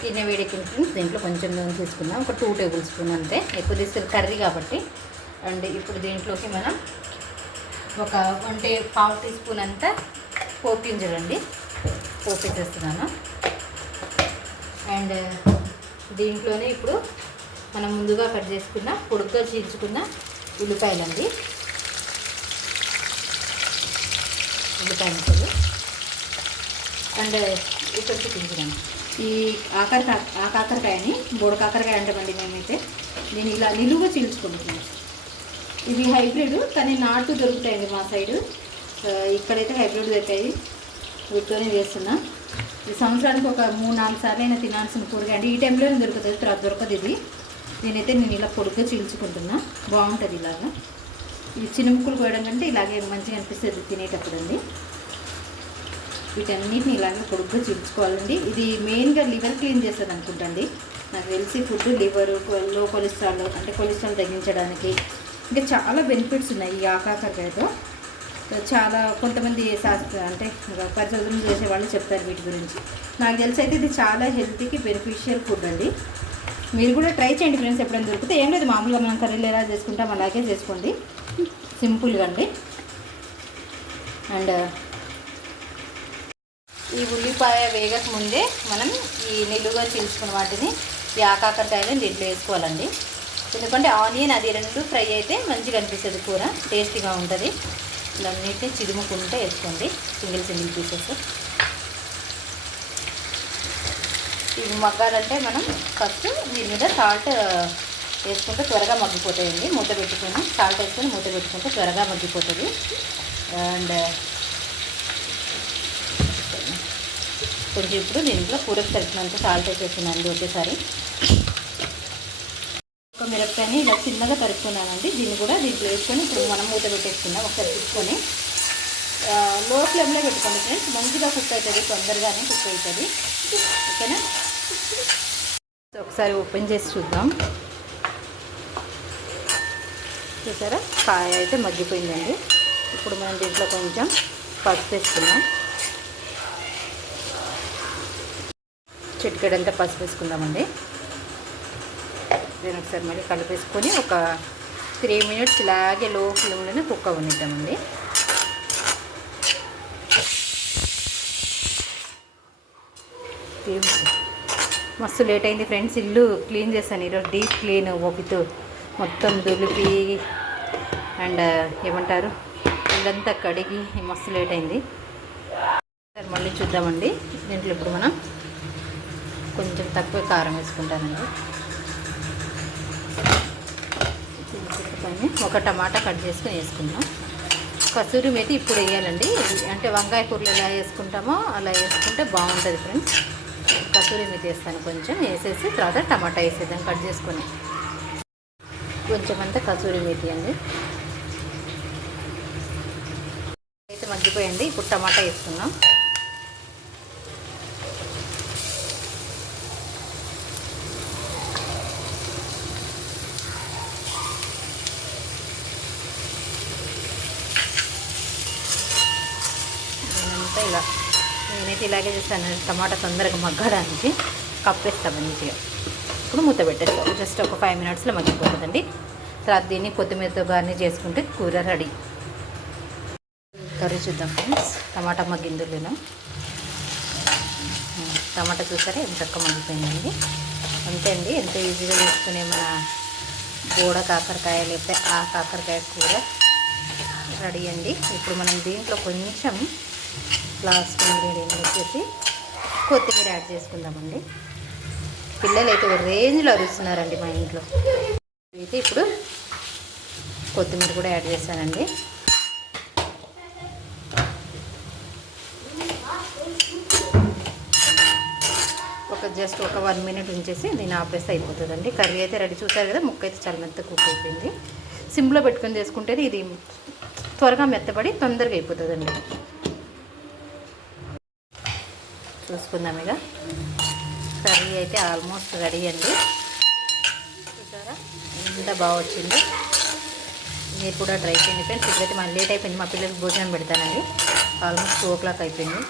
గిన్నె వేడెక్కించి దీంట్లో కొంచెం నూనె తీసుకుందాం, ఒక 2 టేబుల్ స్పూన్ అంతే, ఎక్కువ తీసుకుని కర్రీ కాబట్టి. అండ్ ఇప్పుడు దీంట్లోకి మనం ఒక 1.5 టీ స్పూన్ అంతా పోపు గింజలండి పోపు వేసేస్తున్నాను. అండ్ దీంట్లోనే ఇప్పుడు మనం ముందుగా కట్ చేసుకున్న పొడుగ్గా చీల్చుకున్న ఉల్లిపాయలండి, ఉల్లిపాయ ముక్కలు. అండ్ ఇక్కడ చూపించడం ఈ కాకరకాయని బోడ కాకరకాయ అంటామండి మేమైతే. నేను ఇలా నిలువుగా చీల్చుకుంటున్నాను. ఇది హైబ్రిడ్ కానీ నాటు దొరుకుతాయండి మా సైడు. ఇక్కడైతే హైబ్రిడ్ దొరికాయి, వీటితోనే చేస్తున్నా. ఈ సంవత్సరానికి ఒక 3-4 సార్లు అయినా తినాల్సిన కూరగాయ అండి. ఈ టైంలోనే దొరుకుతుంది, తర్వాత దొరకదు ఇది. నేను ఇలా పొడుగ్గా చీల్చుకుంటున్నా, బాగుంటుంది ఇలాగా. ఇవి చిన్న ముక్కలు కోయడం కంటే ఇలాగే మంచిగా అనిపిస్తుంది తినేటప్పుడు అండి. వీటన్నిటిని ఇలాగే పొడుగ్గా చీల్చుకోవాలండి. ఇది మెయిన్గా లివర్ క్లీన్ చేస్తుంది అనుకుంటండి నాకు తెలిసి. ఫుడ్ లివర్, లో కొలెస్ట్రాల్ అంటే కొలెస్ట్రాల్ తగ్గించడానికి ఇంకా చాలా బెనిఫిట్స్ ఉన్నాయి ఈ కాకరకాయతో. చాలా కొంతమంది అంటే పరిశోధనలు చేసే వాళ్ళు చెప్తారు వీటి గురించి. నాకు తెలిసి అయితే ఇది చాలా హెల్త్కి బెనిఫిషియల్ ఫుడ్ అండి. మీరు కూడా ట్రై చేయండి ఫ్రెండ్స్, ఎప్పుడైనా దొరికితే. ఏం లేదు, మామూలుగా మనం కర్రీలు ఎలా చేసుకుంటాం అలాగే చేసుకోండి, సింపుల్గా అండి. అండ్ ఈ ఉల్లిపాయ వేగక ముందే మనం ఈ నిలువుగా చీల్చుకున్న వాటిని ఈ కాకరకాయలను దీంట్లో వేసుకోవాలండి. ఎందుకంటే ఆనియన్ అది 2 ఫ్రై అయితే మంచిగా అనిపిస్తుంది కూర, టేస్టీగా ఉంటుంది. ఇవన్నిటిని చిదుముకుంటే వేసుకోండి, సింగిల్ పీసెస్. ఇవి మగ్గాలంటే మనం ఫస్ట్ దీని మీద సాల్ట్ వేసుకుంటే త్వరగా మగ్గిపోతాయండి. మూత పెట్టుకొని సాల్ట్ వేసుకొని మూత పెట్టుకుంటే త్వరగా మగ్గిపోతుంది. అండ్ కొంచెం ఇప్పుడు దీంట్లో కూరకు సరిపోయినంత సాల్ట్ వేసేస్తున్నానండి ఒకేసారి. ఒక మిరపకాయని ఇలా చిన్నగా తరుక్కున్నానండి, దీన్ని కూడా దీంట్లో వేసుకొని ఇప్పుడు మనం మూత పెట్టేసుకుందాం. ఒకసారి తీసుకొని లో ఫ్లేమ్లో పెట్టుకోండి ఫ్రెండ్స్, మంచిగా కుక్ అవుతుంది, తొందరగానే కుక్ అవుతుంది. ఓకేనా? ఒకసారి ఓపెన్ చేసి చూద్దాం. చూసారా, కాయ అయితే మగ్గిపోయిందండి. ఇప్పుడు మనం దీంట్లో కొంచెం పసుపు వేసుకుందాం, చిటికెడంతా పసుపు వేసుకుందామండి. నేను ఒకసారి మళ్ళీ కలిపేసుకొని ఒక 3 మినిట్స్ ఇలాగే లో ఫ్లేమ్లోనే కుక్ అవ్వనిద్దామండి. మస్తు లేట్ అయింది ఫ్రెండ్స్, ఇల్లు క్లీన్ చేశాను ఈరోజు, డీప్ క్లీన్ ఓపితో మొత్తం దులిపి అండ్ ఏమంటారు ఇల్లంతా కడిగి మస్తు లేట్ అయింది. మళ్ళీ చూద్దామండి. దీంట్లో ఇప్పుడు మనం కొంచెం తక్కువ కారం వేసుకుంటానండి. ఒక టమాటా కట్ చేసుకొని వేసుకుందాం. కసూరి మేతి ఇప్పుడు వేయాలండి, అంటే వంకాయ కూరలు ఎలా వేసుకుంటామో అలా వేసుకుంటే బాగుంటుంది ఫ్రెండ్స్. కసూరి మేతి వేస్తాను కొంచెం, వేసేసి తర్వాత టమాటా వేసేద్దాం కట్ చేసుకొని. కొంచెం అంతా కసూరి మేతి అండి. అయితే మగ్గిపోయింది, ఇప్పుడు టమాటా వేసుకుందాం. ఇలా నేనైతే ఇలాగే చేస్తాను, టమాటా తొందరగా మగ్గడానికి కప్పేస్తాను మంచిగా. ఇప్పుడు మూత పెట్టేస్తాను, జస్ట్ ఒక 5 మినిట్స్లో మగ్గిపోతుందండి. తర్వాత దీన్ని కొత్తిమీరతో గార్నిష్ చేసుకుంటే కూర రెడీ. కర్రీ చూద్దాం ఫ్రెండ్స్, టమాటా మగ్గిందులోనూ. టమాటా చూసారా ఎంత చక్కగా మగ్గిపోయిందండి. అంతే అండి, ఎంత ఈజీగా చేసుకునే మన బోడ కాకరకాయ లేకపోతే ఆ కాకరకాయ కూర రెడీ అండి. ఇప్పుడు మనం దీంట్లో కొంచెం లాస్ట్ ఇంగ్రీడియంట్ వచ్చేసి కొత్తిమీర యాడ్ చేసుకుందామండి. పిల్లలు అయితే ఒక రేంజ్లో అరుస్తున్నారండి మా ఇంట్లో. అయితే ఇప్పుడు కొత్తిమీర కూడా యాడ్ చేశానండి. జస్ట్ ఒక 1 మినిట్ ఉంచేసి దీన్ని ఆపేస్తే అయిపోతుందండి. కర్రీ అయితే రెడీ. చూసారు కదా, ముక్క అయితే చాలా మెత్తగా కుక్ అయిపోయింది. సిమ్లో పెట్టుకొని చేసుకుంటే ఇది త్వరగా మెత్తబడి తొందరగా అయిపోతుందండి. చూసుకుందాం ఇక. కర్రీ అయితే ఆల్మోస్ట్ రెడీ అండి. చూసారా ఎంత బాగా వచ్చింది. మీరు కూడా ట్రై చేయండి ఫ్రెండ్స్. ఇప్పుడైతే మన లేట్ అయిపోయింది, మా పిల్లలకి భోజనం పెడతానండి. ఆల్మోస్ట్ 2 o'clock అయిపోయింది.